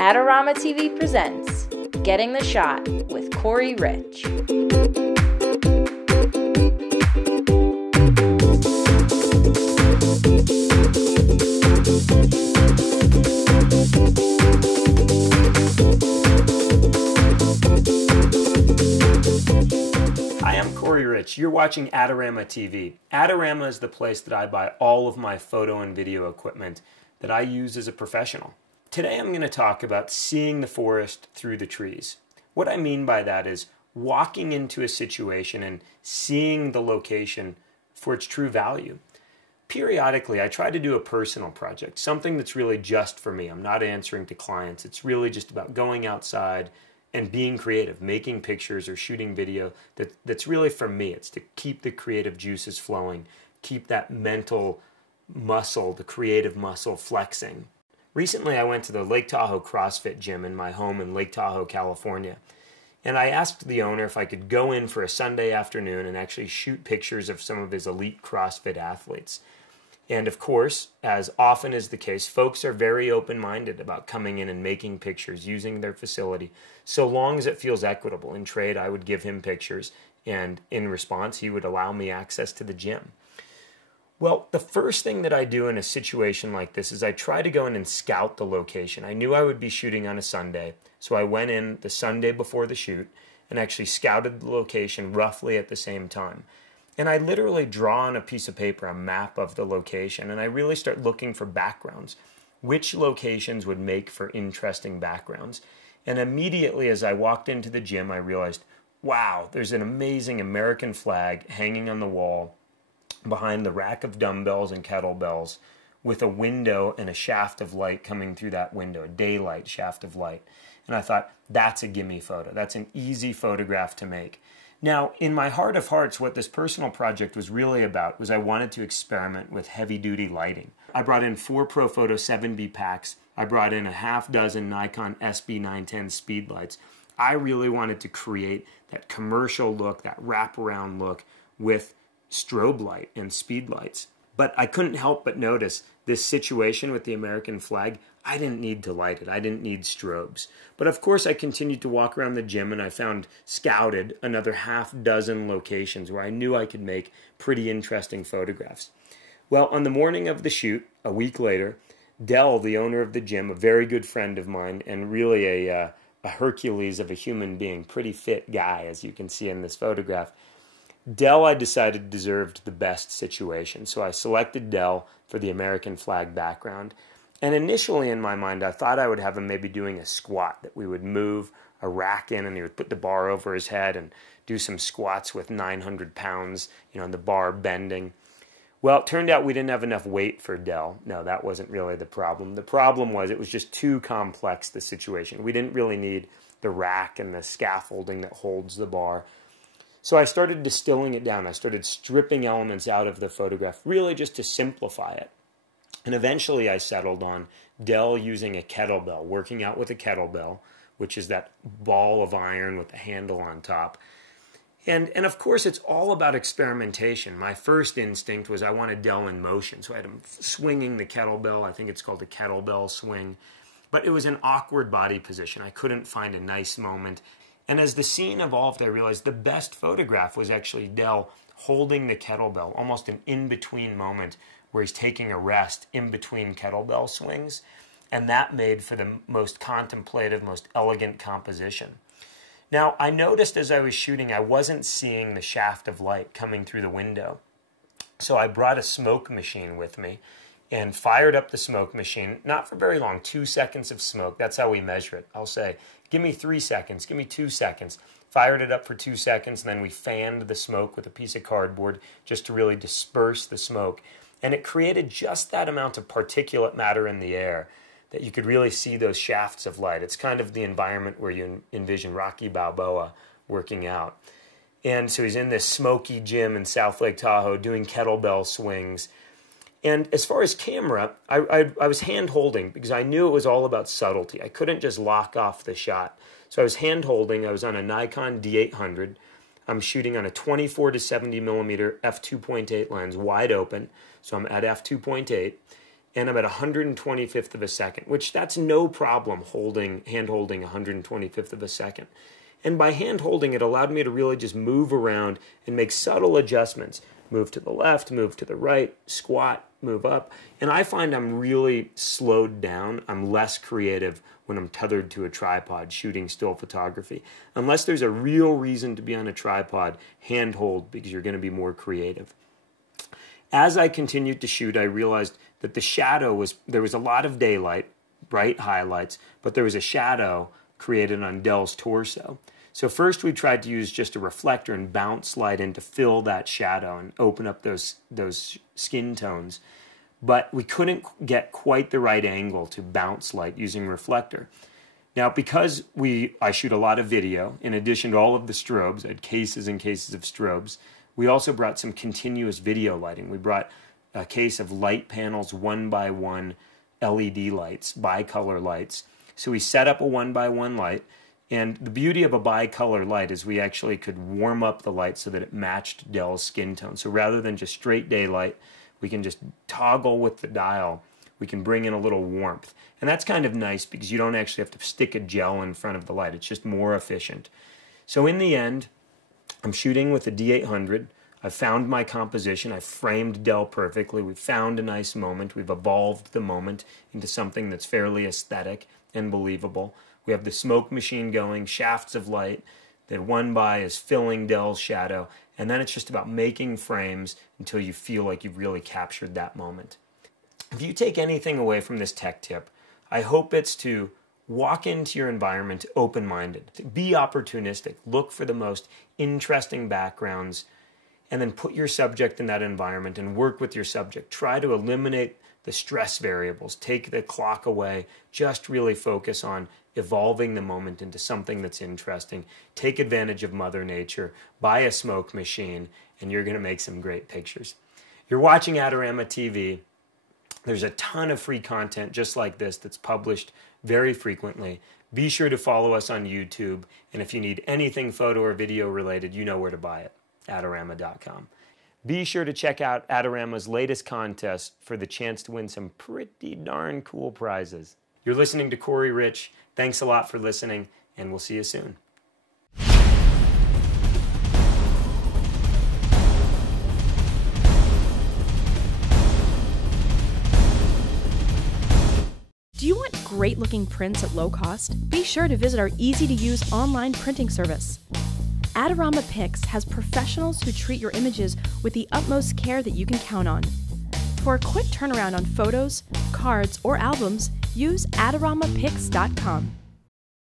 AdoramaTV presents Getting the Shot with Corey Rich. Hi, I'm Corey Rich. You're watching AdoramaTV. Adorama is the place that I buy all of my photo and video equipment that I use as a professional. Today I'm going to talk about seeing the forest through the trees. What I mean by that is walking into a situation and seeing the location for its true value. Periodically, I try to do a personal project, something that's really just for me. I'm not answering to clients. It's really just about going outside and being creative, making pictures or shooting video that's really for me. It's to keep the creative juices flowing, keep that mental muscle, the creative muscle flexing. Recently, I went to the Lake Tahoe CrossFit gym in my home in Lake Tahoe, California. And I asked the owner if I could go in for a Sunday afternoon and actually shoot pictures of some of his elite CrossFit athletes. And of course, as often is the case, folks are very open-minded about coming in and making pictures, using their facility, so long as it feels equitable. In trade, I would give him pictures, and in response, he would allow me access to the gym. Well, the first thing that I do in a situation like this is I try to go in and scout the location. I knew I would be shooting on a Sunday, so I went in the Sunday before the shoot and actually scouted the location roughly at the same time. And I literally draw on a piece of paper a map of the location, and I really start looking for backgrounds. Which locations would make for interesting backgrounds? And immediately as I walked into the gym, I realized, wow, there's an amazing American flag hanging on the wall behind the rack of dumbbells and kettlebells with a window and a shaft of light coming through that window, a daylight shaft of light. And I thought, that's a gimme photo. That's an easy photograph to make. Now, in my heart of hearts, what this personal project was really about was I wanted to experiment with heavy-duty lighting. I brought in 4 ProPhoto 7B packs. I brought in a half dozen Nikon SB-910 Speelights. I really wanted to create that commercial look, that wraparound look with strobe light and speed lights. But I couldn't help but notice this situation with the American flag. I didn't need to light it. I didn't need strobes. But of course I continued to walk around the gym and I scouted another half dozen locations where I knew I could make pretty interesting photographs. Well, on the morning of the shoot, a week later, Dell, the owner of the gym, a very good friend of mine and really a Hercules of a human being, pretty fit guy as you can see in this photograph, Dell, I decided, deserved the best situation, so I selected Dell for the American flag background. And initially in my mind, I thought I would have him maybe doing a squat, that we would move a rack in and he would put the bar over his head and do some squats with 900 pounds, and the bar bending. Well, it turned out we didn't have enough weight for Dell. No, that wasn't really the problem. The problem was it was just too complex, the situation. We didn't really need the rack and the scaffolding that holds the bar. So I started distilling it down. I started stripping elements out of the photograph, really just to simplify it. And eventually I settled on Dell using a kettlebell, working out with a kettlebell, which is that ball of iron with the handle on top. And of course, it's all about experimentation. My first instinct was I wanted Dell in motion. So I had him swinging the kettlebell. I think it's called a kettlebell swing. But it was an awkward body position. I couldn't find a nice moment. And as the scene evolved, I realized the best photograph was actually Dell holding the kettlebell, almost an in-between moment where he's taking a rest in between kettlebell swings. And that made for the most contemplative, most elegant composition. Now, I noticed as I was shooting, I wasn't seeing the shaft of light coming through the window. So I brought a smoke machine with me and fired up the smoke machine, not for very long, 2 seconds of smoke. That's how we measure it. I'll say, give me 3 seconds, give me 2 seconds. Fired it up for 2 seconds, and then we fanned the smoke with a piece of cardboard just to really disperse the smoke. And it created just that amount of particulate matter in the air that you could really see those shafts of light. It's kind of the environment where you envision Rocky Balboa working out. And so he's in this smoky gym in South Lake Tahoe doing kettlebell swings. And as far as camera, I was hand-holding because I knew it was all about subtlety. I couldn't just lock off the shot. So I was hand-holding. I was on a Nikon D800. I'm shooting on a 24 to 70 millimeter f2.8 lens, wide open. So I'm at f2.8. and I'm at 125th of a second, which that's no problem hand holding 125th of a second. And by hand holding, it allowed me to really just move around and make subtle adjustments. Move to the left, move to the right, squat, move up. And I find I'm really slowed down. I'm less creative when I'm tethered to a tripod shooting still photography. Unless there's a real reason to be on a tripod, hand hold, because you're going to be more creative. As I continued to shoot, I realized that the shadow there was a lot of daylight, bright highlights, but there was a shadow created on Dell's torso. So first we tried to use just a reflector and bounce light in to fill that shadow and open up those skin tones. But we couldn't get quite the right angle to bounce light using reflector. Now, because I shoot a lot of video, in addition to all of the strobes, I had cases and cases of strobes, we also brought some continuous video lighting. We brought a case of LitePanels 1x1 LED lights, bicolor lights. So we set up a 1x1 light, and the beauty of a bicolor light is we actually could warm up the light so that it matched Dell's skin tone. So rather than just straight daylight, we can just toggle with the dial. We can bring in a little warmth. And that's kind of nice because you don't actually have to stick a gel in front of the light. It's just more efficient. So in the end, I'm shooting with a D800. I've found my composition. I've framed Dell perfectly. We've found a nice moment. We've evolved the moment into something that's fairly aesthetic and believable. We have the smoke machine going, shafts of light. The 1x is filling Dell's shadow. And then it's just about making frames until you feel like you've really captured that moment. If you take anything away from this tech tip, I hope it's to walk into your environment open-minded. Be opportunistic. Look for the most interesting backgrounds and then put your subject in that environment and work with your subject. Try to eliminate the stress variables. Take the clock away. Just really focus on evolving the moment into something that's interesting. Take advantage of Mother Nature. Buy a smoke machine, and you're going to make some great pictures. You're watching Adorama TV. There's a ton of free content just like this that's published very frequently. Be sure to follow us on YouTube, and if you need anything photo or video related, you know where to buy it, adorama.com. Be sure to check out Adorama's latest contest for the chance to win some pretty darn cool prizes. You're listening to Corey Rich. Thanks a lot for listening, and we'll see you soon. Do you want great-looking prints at low cost? Be sure to visit our easy-to-use online printing service. Adorama Pics has professionals who treat your images with the utmost care that you can count on. For a quick turnaround on photos, cards, or albums, use AdoramaPics.com.